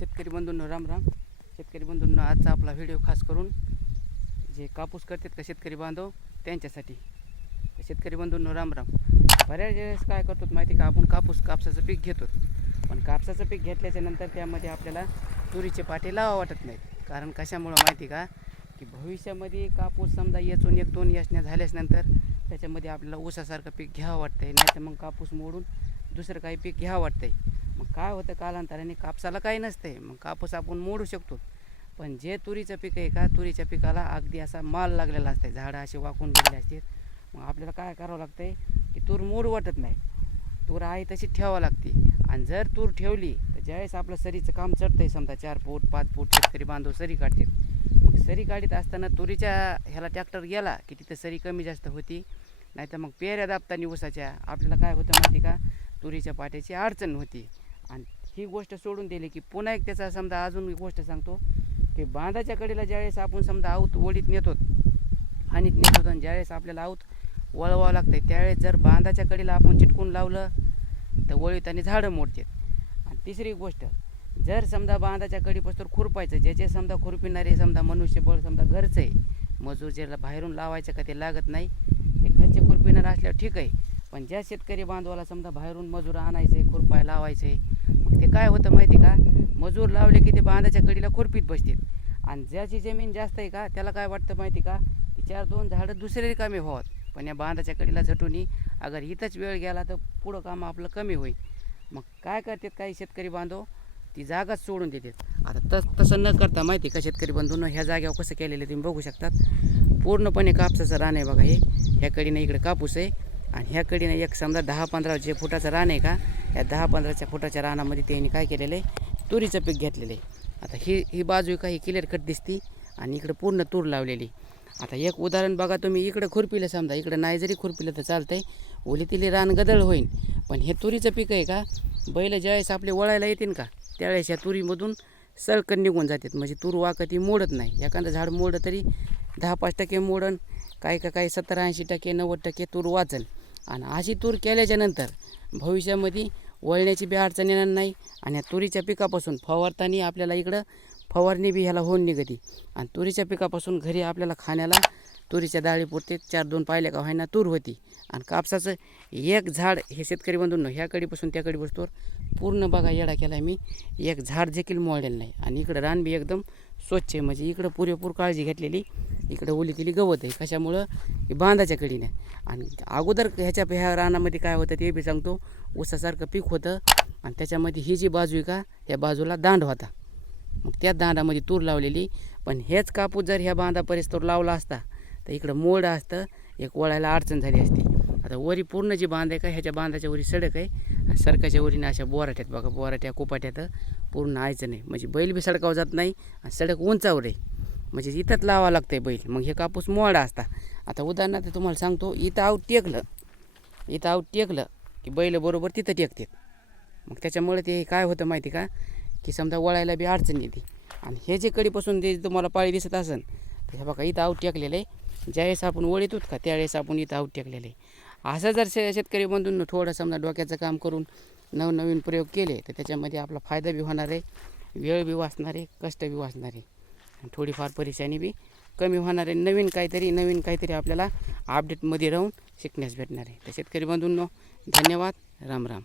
शेतकरी बंधूंनो राम राम. शेतकरी बंधूंनो, आजचा आपला व्हिडिओ खास करून जे कापूस करतात का शेतकरी बांधव त्यांच्यासाठी. शेतकरी बंधूंनो राम राम. बऱ्याच वेळेस काय करतो माहिती का, आपण कापसाचं पीक घेतो, पण कापसाचं पीक घेतल्याच्या नंतर त्यामध्ये आपल्याला तुरीचे पाटे लावा वाटत नाहीत. कारण कशामुळं माहिती का, की भविष्यामध्ये कापूस समजा येचून 1-2 यशण्या झाल्याच्यानंतर त्याच्यामध्ये आपल्याला ऊसासारखं पीक घ्यावं वाटतं आहे, नाही तर मग कापूस मोडून दुसरं काही पीक घ्यावं वाटतं आहे. मग काय होतं, कालांतराने कापसाला काही नसते, मग कापूस आपण मोडू शकतो. पण जे तुरीचं पीक आहे का, तुरीच्या पिकाला अगदी असा माल लागलेला असते, झाडं असे वाकून गेलेले असतात. मग आपल्याला काय करावं लागतं आहे की तूर मोडू वाटत नाही, तूर आहे तशी ठेवावं लागते. आणि जर तूर ठेवली तर ज्यावेळेस आपलं सरीचं काम चढतं आहे, समजा 4 फूट 5 फूट शेतकरी बांधव सरी काढतात. मग सरी काढीत असताना तुरीच्या ह्याला ट्रॅक्टर गेला की तिथं सरी कमी जास्त होती, नाहीतर मग पेऱ्या दाबताना ऊसाच्या आपल्याला काय होतं माहिती का, तुरीच्या पाट्याची अडचण होती. आणि ही गोष्ट सोडून दिली की पुन्हा एक त्याचा समजा अजून एक गोष्ट सांगतो की बांधाच्या कडेला ज्यावेळेस आपण समजा आऊत वडीत नेतो, हानीत नेतो, आणि ज्यावेळेस आपल्याला आऊत वळवावं लागतं आहे त्यावेळेस जर बांधाच्या कडेला आपण चिटकून लावलं तर वळीताने झाडं मोडतात. आणि तिसरी गोष्ट, जर समजा बांधाच्या कडीपासून खुरपायचं, ज्याचे समजा खुरपिणारे समजा मनुष्यबळ समजा घरचं आहे, मजूर ज्याला बाहेरून लावायचं का ते लागत नाही, ते घरचे खुरपिणार असल्यावर ठीक आहे. पण ज्या शेतकरी बांधवाला समजा बाहेरून मजूर आणायचं आहे, खुरपाय लावायचं आहे, मग ते काय होतं माहिती का, मजूर लावले की ते बांधाच्या कडीला खुरपीत बसतात. आणि ज्याची जमीन जास्त आहे का त्याला काय वाटतं माहिती का, की 4-2 झाडं दुसरे रिकामे व्हावत, पण या बांधाच्या कडीला झटून अगर इथंच वेळ गेला तर पुढं काम आपलं कमी होईल. मग काय करतात काही शेतकरी बांधव, ती जागाच सोडून देतात. आता तसं न करता माहिती का शेतकरी बंधूंनो, ह्या जागेवर कसं केलेलं तुम्ही बघू शकतात. पूर्णपणे कापसाचं रान आहे बघा. हे ह्या कडीनं इकडे कापूस आहे, आणि ह्या कडीनं एक समजा 10-15 फुटाचं रान आहे का, या 10-15 फुटाच्या रानामध्ये त्यांनी काय केलेलं आहे, तुरीचं पीक घेतलेलं आहे. आता ही बाजू का ही क्लिअर कट दिसती, आणि इकडं पूर्ण तूर लावलेली. आता एक उदाहरण बघा तुम्ही, इकडं खुरपिलं समजा, इकडं नाही जरी खुरपिलं तर चालतं आहे, ओली तिले रान गदळ होईल. पण हे तुरीचं पीक आहे का, बैल ज्यावेळेस आपले वळायला येतील का त्यावेळेस या तुरीमधून सळकन निघून जातात. म्हणजे तूर वाकती मोडत नाही. एखादं झाड मोडलं तरी 10-5% मोडन, काही 70-80% 90% तूर वाचल. आणि अशी तूर केल्याच्यानंतर भविष्यामध्ये वळण्याची बी अडचण येणार नाही. आणि या तुरीच्या पिकापासून फवारताना आपल्याला इकडं फवारणी बी ह्याला होऊन निघते. आणि तुरीच्या पिकापासून घरी आपल्याला खाण्याला तुरीच्या डाळी पुरते 4-2 पाहिल्या का व्हायना तूर होती. आणि कापसाचं एक झाड, हे शेतकरी बंधूंनो, ह्या कडीपासून त्या कडीपासून पूर्ण बघा येडा केला आहे मी, एक झाड देखील मोडलेलं नाही. आणि इकडं रान बी एकदम स्वच्छ आहे, म्हणजे इकडं पुरेपूर काळजी घेतलेली. इकडं ओली तिली गवत आहे, कशामुळं की बांधाच्या कडीने. आणि अगोदर ह्या रानामध्ये काय होतं ते बी सांगतो, ऊसासारखं पीक होतं, आणि त्याच्यामध्ये ही जी बाजू आहे का, त्या बाजूला दांड होता. मग त्या दांडामध्ये तूर लावलेली. पण हेच कापूस जर ह्या बांधा परिसर लावला असता तर इकडं मोड असतं, एक वळायला अडचण झाली असती. आता वरी पूर्ण जी बांध आहे का, ह्याच्या बांधाच्या वरी सडक आहे, आणि सडकाच्या वरीने अशा बोराट्यात बघा, बोराट्या कोपाट्यात पूर्ण आयचं नाही, म्हणजे बैल बी सडकावर जात नाही, आणि सडक उंचावर आहे, म्हणजे इथंच लावावं लागतं आहे बैल. मग हे कापूस मोडा असता. आता उदाहरणार्थ तुम्हाला सांगतो, इथं आऊट टेकलं की बैल बरोबर तिथं टेकतात. मग त्याच्यामुळे ते काय होतं माहिती का, की समजा वळायला बी अडचण येते. आणि हे जे कडीपासून जे तुम्हाला पाळी दिसत असेल तर हे बघा, इथं आऊट टेकलेलं आहे. ज्यावेळेस आपण वळीत होत का त्यावेळेस आपण इथं आऊट टेकलेलं आहे. असं जर शेतकरी बंधूंनो थोडं समजा डोक्याचं काम करून नवनवीन प्रयोग केले तर त्याच्यामध्ये आपला फायदा बी होणार आहे, वेळ बी वाचणार आहे, कष्ट बी वाचणार आहे, आणि थोडीफार परेशानी बी कमी होणार आहे. नवीन काहीतरी आपल्याला अपडेटमध्ये राहून शिकण्यास भेटणार आहे. तर शेतकरी बंधूंनो धन्यवाद. राम राम.